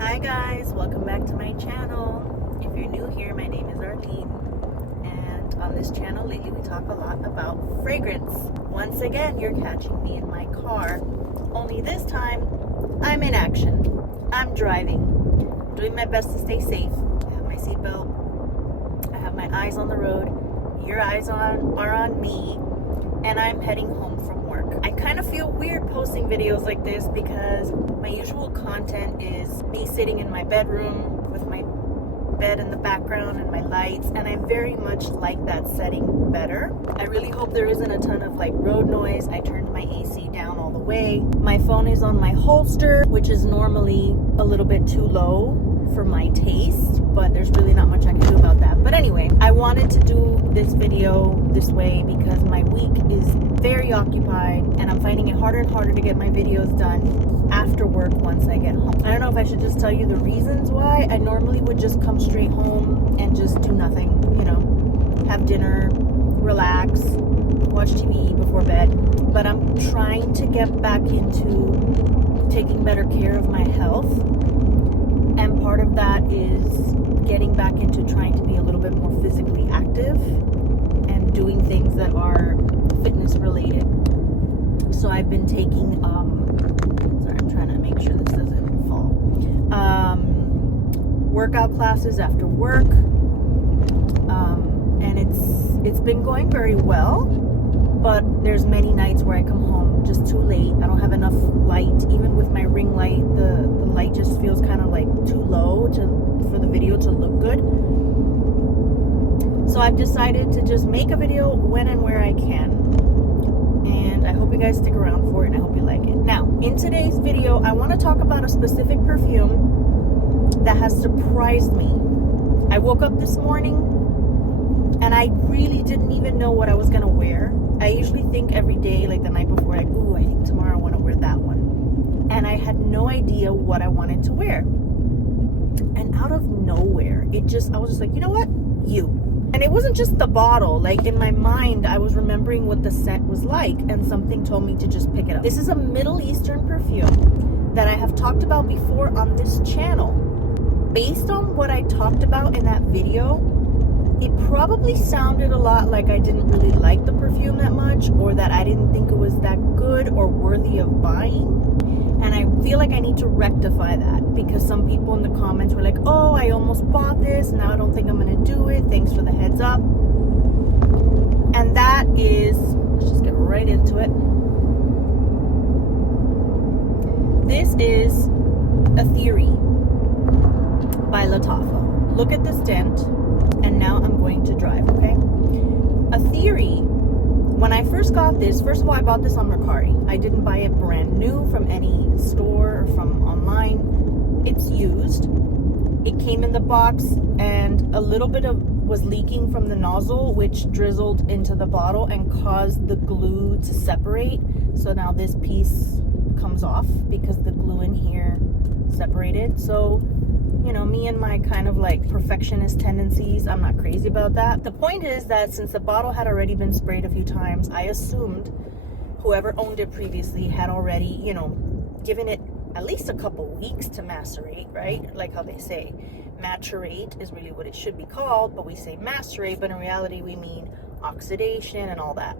Hi guys, welcome back to my channel. If you're new here, my name is Arlene, and on this channel lately we talk a lot about fragrance. Once again, you're catching me in my car, only this time I'm in action. I'm driving, doing my best to stay safe. I have my seatbelt, I have my eyes on the road, your eyes are on me, and I'm heading home from work. I kind of feel weird posting videos like this because my usual content is me sitting in my bedroom with my bed in the background and my lights, and I very much like that setting better. I really hope there isn't a ton of road noise. I turned my AC down all the way. My phone is on my holster, which is normally a little bit too low for my taste, but there's really not much I can do about that. But anyway, I wanted to do this video this way because my week is very occupied and I'm finding it harder and harder to get my videos done after work once I get home. I don't know if I should just tell you the reasons why. I normally would just come straight home and just do nothing, have dinner, relax, watch TV before bed. But I'm trying to get back into taking better care of my health. And part of that is getting back into trying to be a little bit more physically active and doing things that are fitness related. So I've been taking, sorry, I'm trying to make sure this doesn't fall. Workout classes after work. And it's been going very well, but there's many nights where I come home just too late. I don't have enough light. Even with my ring light, the light just feels kind of too low for the video to look good. So I've decided to just make a video when and where I can. And I hope you guys stick around for it and I hope you like it. Now, in today's video, I want to talk about a specific perfume that has surprised me. I woke up this morning and I really didn't even know what I was going to wear. I usually think every day, the night before, I think tomorrow I want to wear that one. And I had no idea what I wanted to wear. And out of nowhere, I was just like, you know what? And it wasn't just the bottle. In my mind, I was remembering what the scent was like, and something told me to just pick it up. This is a Middle Eastern perfume that I have talked about before on this channel. Based on what I talked about in that video, it probably sounded a lot like I didn't really like the perfume that much, or that I didn't think it was that good or worthy of buying. And I feel like I need to rectify that because some people in the comments were like, oh, I almost bought this. Now I don't think I'm going to do it. Thanks for the heads up. And that is, let's just get right into it. This is Atheeri by Latafa. Look at this dent. And now I'm going to drive, okay? Atheeri, when I first got this, first of all, I bought this on Mercari. I didn't buy it brand new from any store or from online. It's used. It came in the box and a little bit was leaking from the nozzle, which drizzled into the bottle and caused the glue to separate. So now this piece comes off because the glue in here separated. So me and my kind of perfectionist tendencies, I'm not crazy about that. The point is that since the bottle had already been sprayed a few times, I assumed whoever owned it previously had already, given it at least a couple weeks to macerate, right? Like how they say maturate is really what it should be called, but we say macerate, but in reality we mean oxidation and all that.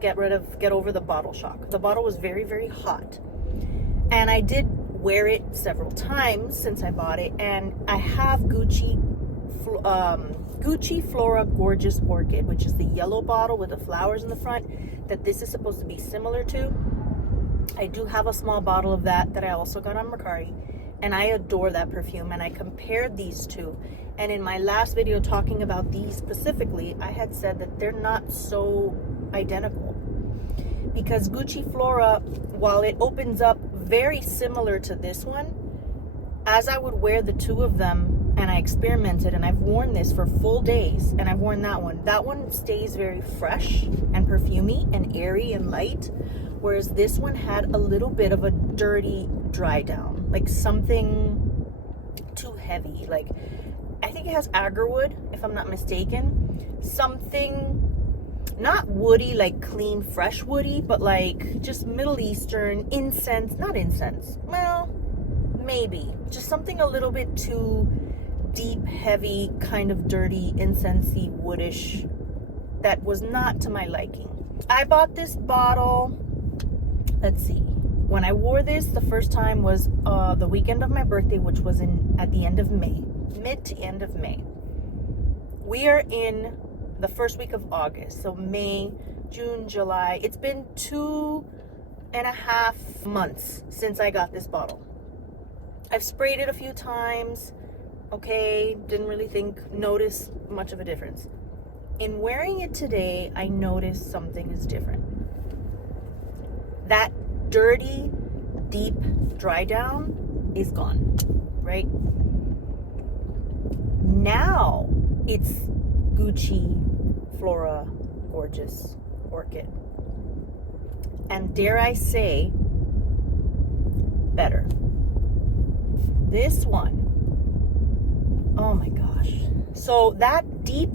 Get over the bottle shock. The bottle was very, very hot. And I did wear it several times since I bought it, and I have Gucci Flora Gorgeous Orchid, which is the yellow bottle with the flowers in the front that this is supposed to be similar to. I do have a small bottle of that I also got on Mercari, and I adore that perfume, and I compared these two. And in my last video talking about these specifically, I had said that they're not so identical because Gucci Flora, while it opens up very similar to this one, as I would wear the two of them and I experimented, and I've worn this for full days, and I've worn that one stays very fresh and perfumey and airy and light, whereas this one had a little bit of a dirty dry down, something too heavy. I think it has agarwood, if I'm not mistaken, something not woody, clean fresh woody, but just Middle Eastern incense, not incense, well, maybe. Just something a little bit too deep, heavy, kind of dirty, incensey, woodish, that was not to my liking. I bought this bottle, let's see, when I wore this the first time was the weekend of my birthday, which was at the end of May, mid to end of May. We are in the first week of August, so May, June, July. It's been 2.5 months since I got this bottle. I've sprayed it a few times. Okay, didn't really notice much of a difference. In wearing it today, I noticed something is different. That dirty, deep dry down is gone, right? Now it's Gucci Flora Gorgeous Orchid. And dare I say, better. This one, oh my gosh. So that deep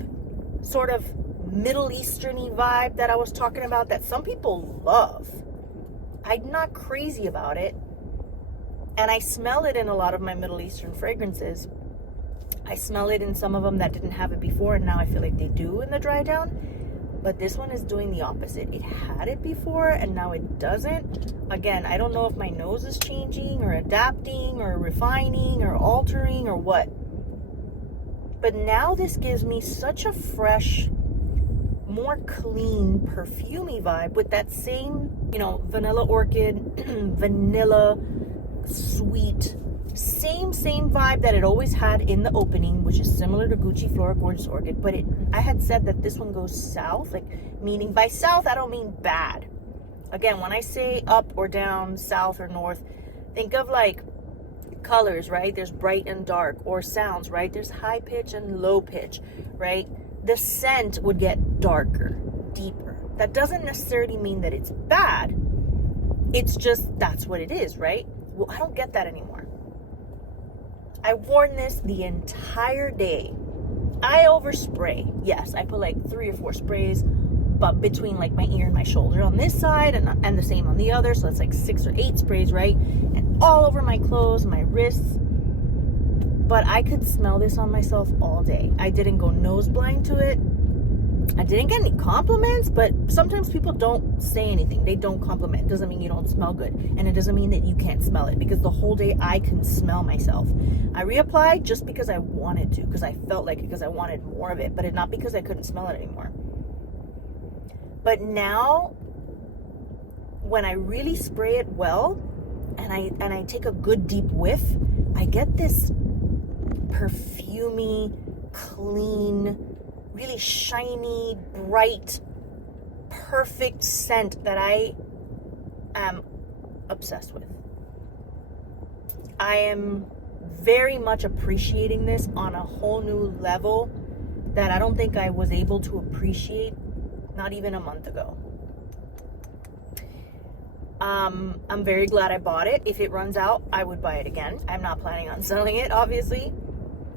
sort of Middle Eastern-y vibe that I was talking about, that some people love, I'm not crazy about it. And I smell it in a lot of my Middle Eastern fragrances. I smell it in some of them that didn't have it before, and now I feel like they do in the dry down. But this one is doing the opposite. It had it before and now it doesn't. Again, I don't know if my nose is changing or adapting or refining or altering or what. But now this gives me such a fresh, more clean, perfumey vibe with that same, vanilla orchid, vanilla, sweet, same vibe that it always had in the opening, which is similar to Gucci Flora Gorgeous Orchid. But I had said that this one goes south, meaning by south, I don't mean bad. Again, when I say up or down, south or north, think of colors, right? There's bright and dark, or sounds, right? There's high pitch and low pitch, right? The scent would get darker, deeper. That doesn't necessarily mean that it's bad. It's just, that's what it is, right? Well, I don't get that anymore. I worn this the entire day. I overspray. Yes, I put 3 or 4 sprays, but between my ear and my shoulder on this side and the same on the other. So it's 6 or 8 sprays, right? And all over my clothes, my wrists. But I could smell this on myself all day. I didn't go nose blind to it. I didn't get any compliments, but sometimes people don't say anything. They don't compliment. It doesn't mean you don't smell good. And it doesn't mean that you can't smell it, because the whole day I can smell myself. I reapplied just because I wanted to, because I felt like it, because I wanted more of it, but not because I couldn't smell it anymore. But now, when I really spray it well, and I take a good deep whiff, I get this perfumey, clean, really shiny, bright, perfect scent that I am obsessed with. I am very much appreciating this on a whole new level that I don't think I was able to appreciate not even a month ago. I'm very glad I bought it. If it runs out, I would buy it again. I'm not planning on selling it, obviously.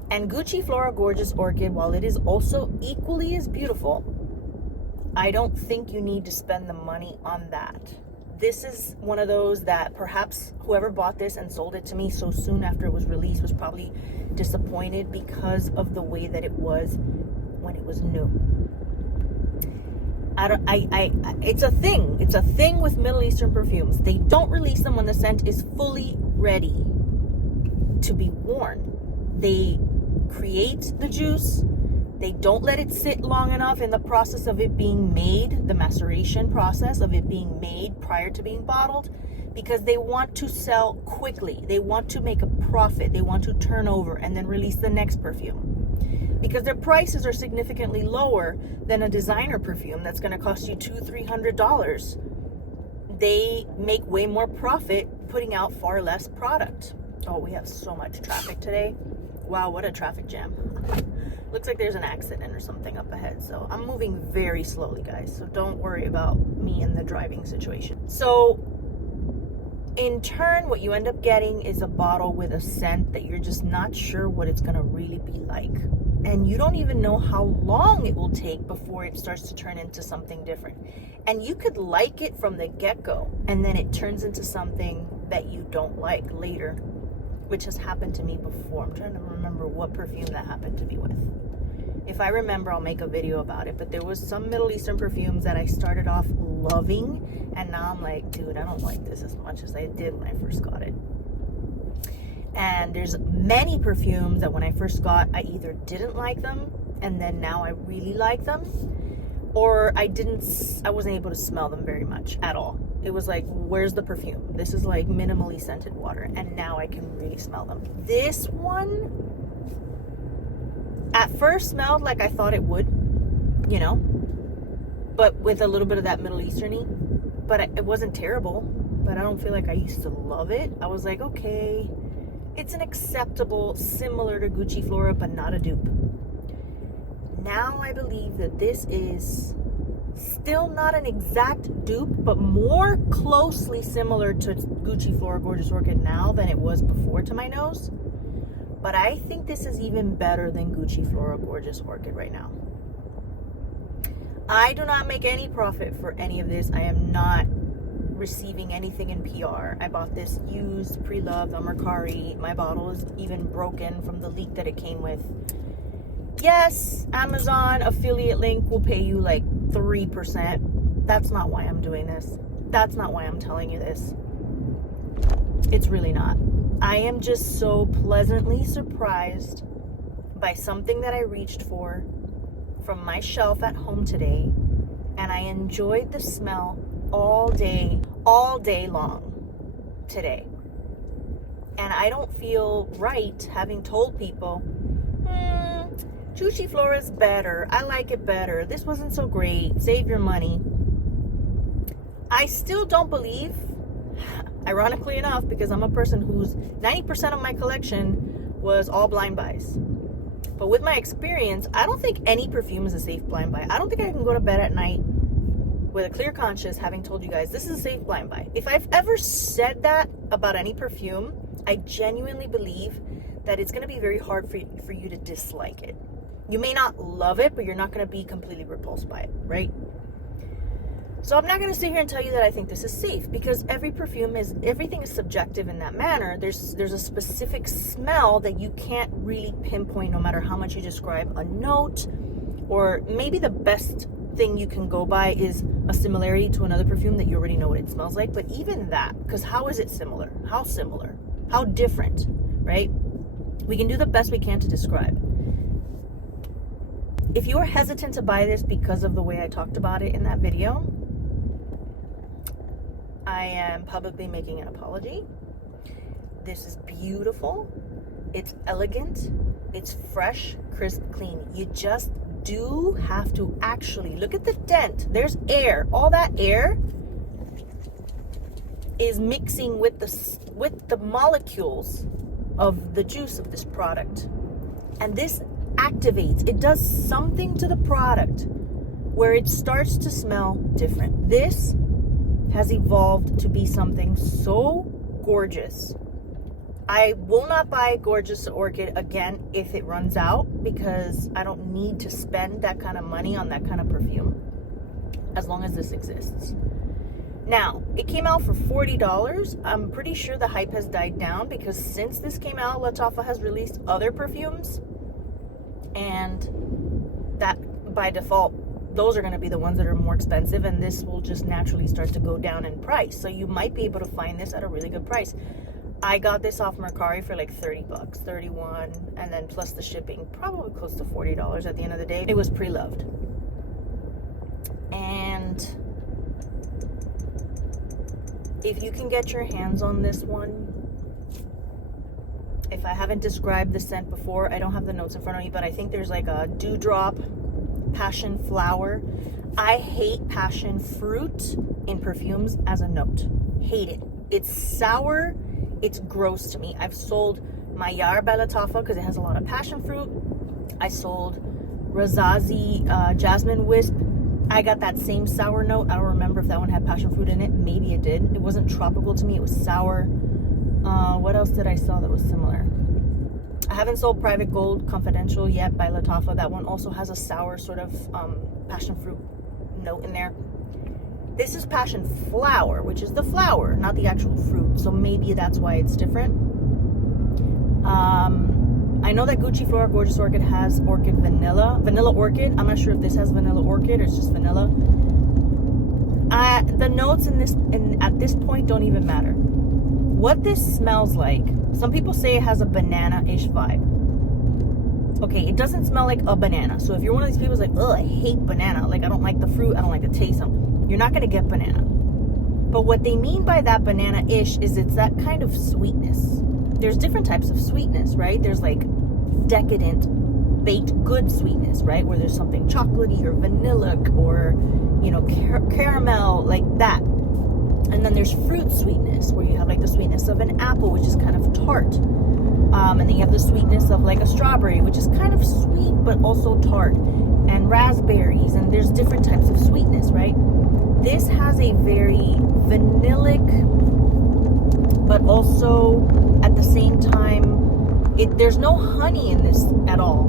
And Gucci Flora Gorgeous Orchid, while it is also equally as beautiful, I don't think you need to spend the money on that. This is one of those that perhaps whoever bought this and sold it to me so soon after it was released was probably disappointed because of the way that it was when it was new. It's a thing. It's a thing with Middle Eastern perfumes. They don't release them when the scent is fully ready to be worn. They create the juice. They don't let it sit long enough in the process of it being made, the maceration process of it being made prior to being bottled, because they want to sell quickly. They want to make a profit. They want to turn over and then release the next perfume, because their prices are significantly lower than a designer perfume that's going to cost you $200-$300. They make way more profit putting out far less product. Oh, we have so much traffic today. Wow, what a traffic jam. Looks like there's an accident or something up ahead. So I'm moving very slowly, guys. So don't worry about me in the driving situation. So in turn, what you end up getting is a bottle with a scent that you're just not sure what it's going to really be like. And you don't even know how long it will take before it starts to turn into something different. And you could like it from the get-go, and then it turns into something that you don't like later, which has happened to me before. I'm trying to remember what perfume that happened to me with. If I remember, I'll make a video about it. But there was some Middle Eastern perfumes that I started off loving, and now I'm like, dude, I don't like this as much as I did when I first got it. And there's many perfumes that when I first got, I either didn't like them, and then now I really like them, or I wasn't able to smell them very much at all. It was like, where's the perfume? This is like minimally scented water, and now I can really smell them. This one, at first smelled like I thought it would, you know, but with a little bit of that Middle Eastern-y, but it wasn't terrible, but I don't feel like I used to love it. I was like, okay, it's an acceptable, similar to Gucci Flora, but not a dupe. Now I believe that this is still not an exact dupe, but more closely similar to Gucci Flora Gorgeous Orchid now than it was before to my nose. But I think this is even better than Gucci Flora Gorgeous Orchid right now. I do not make any profit for any of this. I am not receiving anything in PR. I bought this used, pre-loved on Mercari. My bottle is even broken from the leak that it came with. Yes, Amazon affiliate link will pay you like 3%. That's not why I'm doing this. That's not why I'm telling you this. It's really not. I am just so pleasantly surprised by something that I reached for from my shelf at home today, and I enjoyed the smell all day long today. And I don't feel right having told people, Gucci Flora is better, I like it better, this wasn't so great, save your money. I still don't believe, ironically enough, because I'm a person whose 90% of my collection was all blind buys. But with my experience, I don't think any perfume is a safe blind buy. I don't think I can go to bed at night with a clear conscience having told you guys this is a safe blind buy. If I've ever said that about any perfume, I genuinely believe that it's going to be very hard for you to dislike it. You may not love it, but you're not going to be completely repulsed by it, right? So I'm not going to sit here and tell you that I think this is safe, because everything is subjective in that manner. There's a specific smell that you can't really pinpoint no matter how much you describe a note, or maybe the best thing you can go by is a similarity to another perfume that you already know what it smells like. But even that, because how is it similar? How similar? How different, right? We can do the best we can to describe. If you are hesitant to buy this because of the way I talked about it in that video, I am publicly making an apology. This is beautiful. It's elegant. It's fresh, crisp, clean. You just do have to actually look at the dent. There's air. All that air is mixing with the molecules of the juice of this product. And this activates. It does something to the product where it starts to smell different. This has evolved to be something so gorgeous. I will not buy Gorgeous Orchid again if it runs out, because I don't need to spend that kind of money on that kind of perfume as long as this exists. Now, it came out for $40. I'm pretty sure the hype has died down, because since this came out, Lattafa has released other perfumes, and that by default, those are going to be the ones that are more expensive, and this will just naturally start to go down in price. So you might be able to find this at a really good price. I got this off Mercari for like 30 bucks, 31, and then plus the shipping, probably close to $40 at the end of the day. It was pre-loved. And if you can get your hands on this one, if I haven't described the scent before, I don't have the notes in front of me, but I think there's like a dewdrop, passion flower. I hate passion fruit in perfumes as a note. Hate it. It's sour. It's gross to me. I've sold Mayar by Lattafa because it has a lot of passion fruit. I sold Razazi Jasmine Wisp. I got that same sour note. I don't remember if that one had passion fruit in it. Maybe it did. It wasn't tropical to me. It was sour. What else did I sell that was similar? I haven't sold Private Gold Confidential yet by Lattafa. That one also has a sour sort of passion fruit note in there. This is passion flower, which is the flower, not the actual fruit. So maybe that's why it's different. I know that Gucci Flora Gorgeous Orchid has orchid vanilla orchid. I'm not sure if this has vanilla orchid or it's just vanilla. The notes at this point don't even matter. What this smells like, some people say it has a banana-ish vibe. Okay, it doesn't smell like a banana. So if you're one of these people who's like, oh, I hate banana, like I don't like the fruit, I don't like the taste, you're not gonna get banana. But what they mean by that banana-ish is it's that kind of sweetness. There's different types of sweetness, right? There's like decadent baked good sweetness, right? Where there's something chocolatey or vanilla or, you know, caramel, like that. And then there's fruit sweetness, where you have like the sweetness of an apple, which is kind of tart. And then you have the sweetness of like a strawberry, which is kind of sweet, but also tart. And raspberries, and there's different types of sweetness, right? This has a very vanillic, but also at the same time, there's no honey in this at all.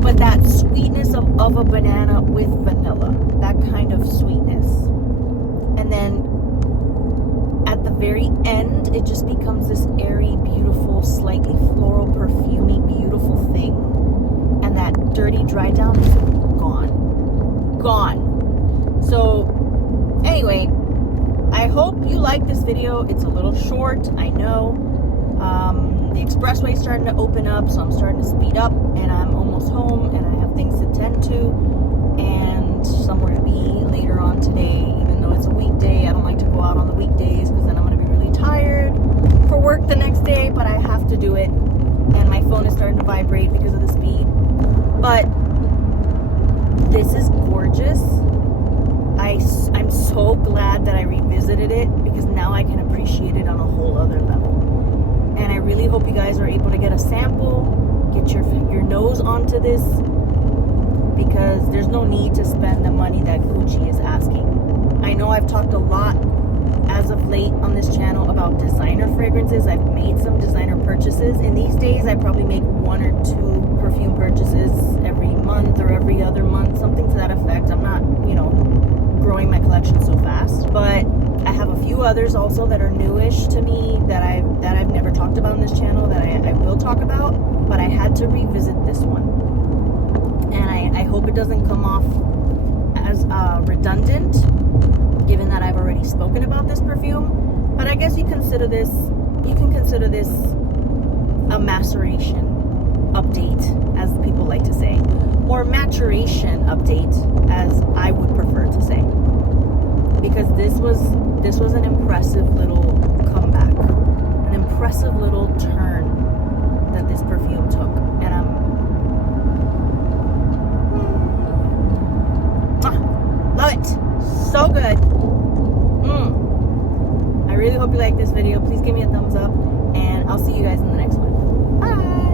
But that sweetness of a banana with vanilla, that kind of sweetness. And then at the very end, it just becomes this airy, beautiful, slightly floral, perfumey, beautiful thing. And that dirty dry down is gone. Gone. So anyway, I hope you like this video. It's a little short, I know. The expressway is starting to open up, so I'm starting to speed up, and I'm almost home, and I have things to tend to, and somewhere to be later on today. Even though it's a weekday, I don't like to go out on the weekdays because then I'm going to be really tired for work the next day, but I have to do it, and my phone is starting to vibrate because of the speed. But this is gorgeous. I'm so glad that I revisited it, because now I can appreciate it on a whole other level. And I really hope you guys are able to get a sample, get your nose onto this, because there's no need to spend the money that Gucci is asking. I know I've talked a lot as of late on this channel about designer fragrances. I've made some designer purchases. In these days, I probably make 1 or 2 perfume purchases every month or every other month, something to that effect. I'm not, growing my collection so fast, but I have a few others also that are newish to me that I've never talked about on this channel that I will talk about, but I had to revisit this one, and I hope it doesn't come off as redundant, given that I've already spoken about this perfume. But I guess you can consider this a maceration update, as people like to say, or maturation update, as I would prefer to say, because this was an impressive little comeback, an impressive little turn that this perfume took, and love it, so good. I really hope you like this video. Please give me a thumbs up, and I'll see you guys in the next one. Bye.